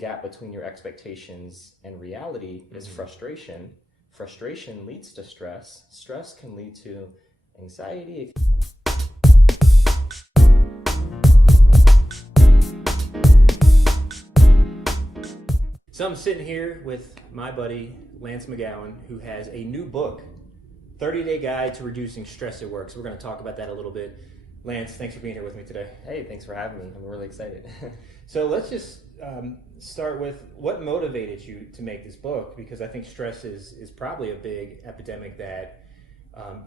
gap between your expectations and reality is frustration. Frustration leads to stress. Stress can lead to anxiety. So I'm sitting here with my buddy, Lance McGowan, who has a new book, 30-Day Guide to Reducing Stress at Work. So we're going to talk about that a little bit. Lance, thanks for being here with me today. Hey, thanks for having me. I'm really excited. So let's just start with what motivated you to make this book, because I think stress is probably a big epidemic that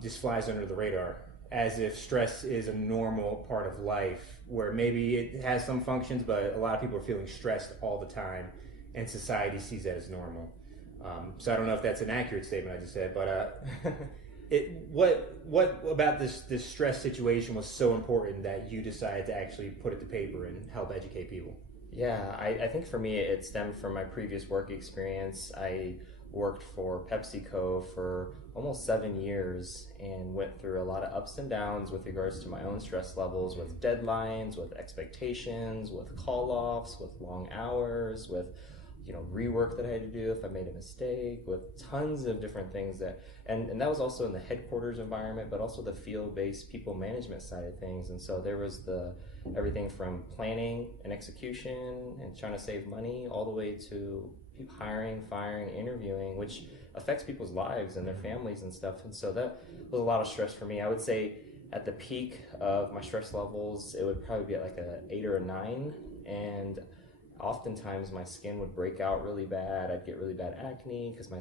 just flies under the radar, as if stress is a normal part of life, where maybe it has some functions, but a lot of people are feeling stressed all the time, and society sees that as normal. So I don't know if that's an accurate statement I just said, but what about this stress situation was so important that you decided to actually put it to paper and help educate people? Yeah, I think for me it stemmed from my previous work experience. I worked for PepsiCo for almost 7 years and went through a lot of ups and downs with regards to my own stress levels, with deadlines, with expectations, with call-offs, with long hours, with rework that I had to do if I made a mistake, with tons of different things and that was also in the headquarters environment, but also the field-based people management side of things. And so there was everything from planning and execution and trying to save money all the way to hiring, firing, interviewing, which affects people's lives and their families and stuff. And so that was a lot of stress for me. I would say at the peak of my stress levels, it would probably be at like a 8 or a 9, and oftentimes my skin would break out really bad. I'd get really bad acne because my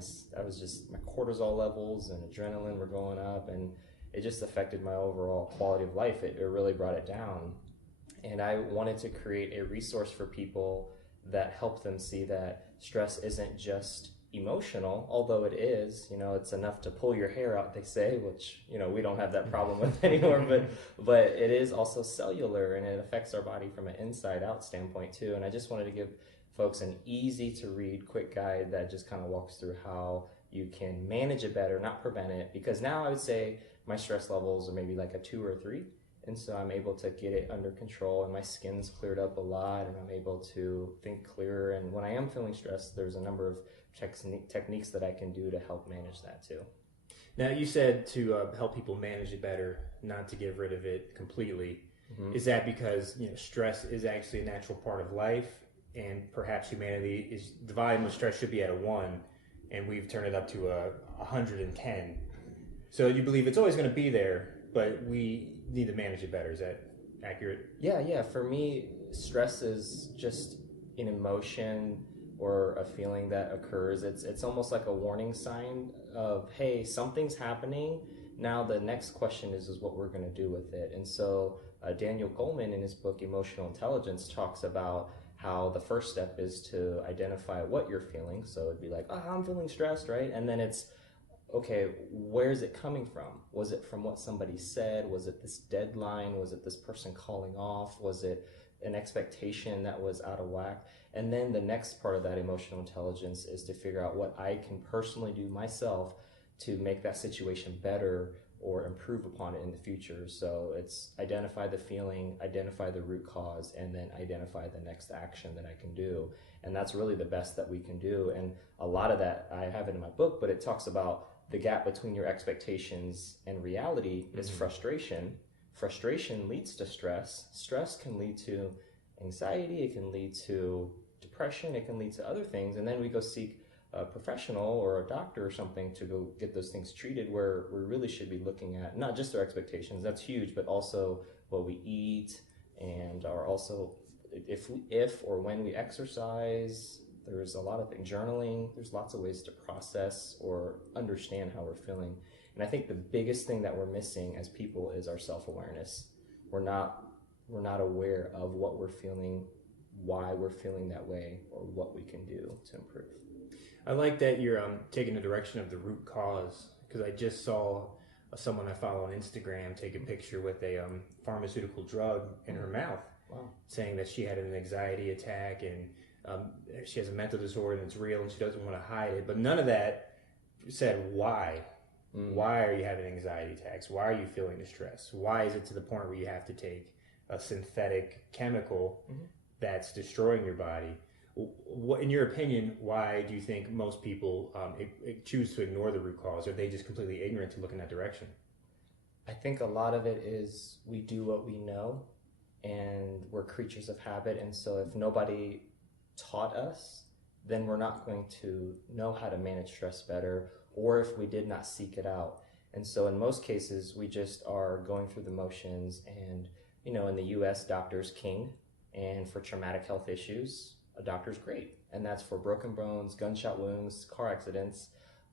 cortisol levels and adrenaline were going up, and it just affected my overall quality of life. It really brought it down. And I wanted to create a resource for people that helped them see that stress isn't just emotional, although it is. It's enough to pull your hair out, they say, which we don't have that problem with anymore, but it is also cellular, and it affects our body from an inside out standpoint too. And I just wanted to give folks an easy to read quick guide that just kind of walks through how you can manage it better, not prevent it, because now I would say my stress levels are maybe like a 2 or 3, and so I'm able to get it under control, and my skin's cleared up a lot, and I'm able to think clearer. And when I am feeling stressed, there's a number of techniques that I can do to help manage that too. Now, you said to help people manage it better, not to get rid of it completely. Mm-hmm. Is that because stress is actually a natural part of life, and perhaps the volume of stress should be at a 1, and we've turned it up to 110? So you believe it's always going to be there, but we need to manage it better. Is that accurate? Yeah. For me, stress is just an emotion or a feeling that occurs. It's almost like a warning sign of, hey, something's happening. Now the next question is what we're going to do with it. And so Daniel Goleman in his book Emotional Intelligence talks about how the first step is to identify what you're feeling. So it'd be like, I'm feeling stressed, right? And then it's, okay, where's it coming from? Was it from what somebody said? Was it this deadline? Was it this person calling off? Was it an expectation that was out of whack? And then the next part of that emotional intelligence is to figure out what I can personally do myself to make that situation better or improve upon it in the future. So it's identify the feeling, identify the root cause, and then identify the next action that I can do. And that's really the best that we can do. And a lot of that, I have it in my book, but it talks about the gap between your expectations and reality is frustration. Frustration leads to stress. Stress can lead to anxiety. It can lead to depression. It can lead to other things. And then we go seek a professional or a doctor or something to go get those things treated, where we really should be looking at not just our expectations, that's huge, but also what we eat, and are also if or when we exercise. There's a lot of things, journaling, there's lots of ways to process or understand how we're feeling. And I think the biggest thing that we're missing as people is our self-awareness. We're not aware of what we're feeling, why we're feeling that way, or what we can do to improve. I like that you're taking the direction of the root cause, because I just saw someone I follow on Instagram take a picture with a pharmaceutical drug in her mouth. Wow. Saying that she had an anxiety attack, and she has a mental disorder and it's real, and she doesn't want to hide it. But none of that said why. Why are you having anxiety attacks? Why are you feeling the stress? Why is it to the point where you have to take a synthetic chemical that's destroying your body? what, in your opinion, why do you think most people choose to ignore the root cause? Are they just completely ignorant to look in that direction? I think a lot of it is we do what we know, and we're creatures of habit. And so if nobody taught us, then we're not going to know how to manage stress better, or if we did not seek it out. And so in most cases, we just are going through the motions. And, you know, in the US, doctor's king. And for traumatic health issues, a doctor's great. And that's for broken bones, gunshot wounds, car accidents.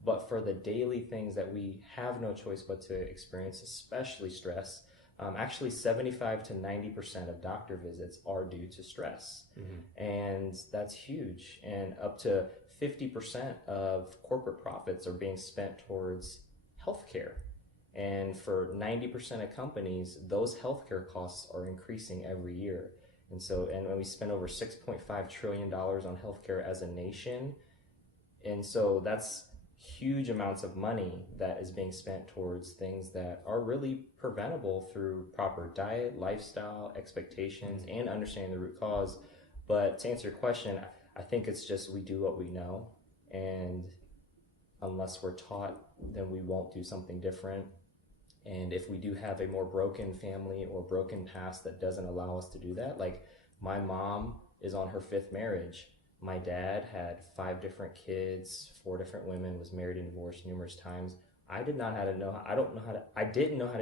But for the daily things that we have no choice but to experience, especially stress, actually 75 to 90% of doctor visits are due to stress. Mm-hmm. And that's huge. And up to 50% of corporate profits are being spent towards healthcare. And for 90% of companies, those healthcare costs are increasing every year. And so, and when we spend over $6.5 trillion on healthcare as a nation, and so that's huge amounts of money that is being spent towards things that are really preventable through proper diet, lifestyle, expectations, and understanding the root cause. But to answer your question, I think it's just we do what we know, and unless we're taught, then we won't do something different. And if we do have a more broken family or broken past that doesn't allow us to do that, like my mom is on her 5th marriage. My dad had 5 different kids, 4 different women, was married and divorced numerous times. I didn't know how to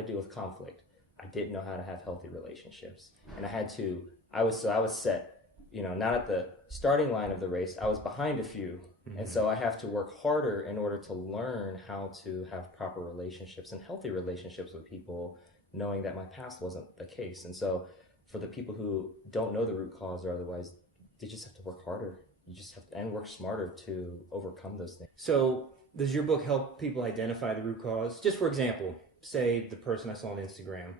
deal with conflict. I didn't know how to have healthy relationships. And I was set, you know, not at the starting line of the race. I was behind a few. Mm-hmm. And so I have to work harder in order to learn how to have proper relationships and healthy relationships with people, knowing that my past wasn't the case. And so for the people who don't know the root cause or otherwise, they just have to work harder. You just have to, and work smarter to overcome those things. So does your book help people identify the root cause? Just for example, say the person I saw on Instagram,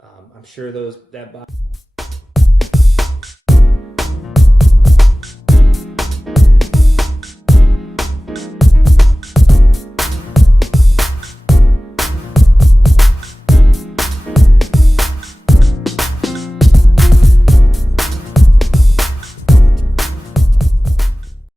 I'm sure that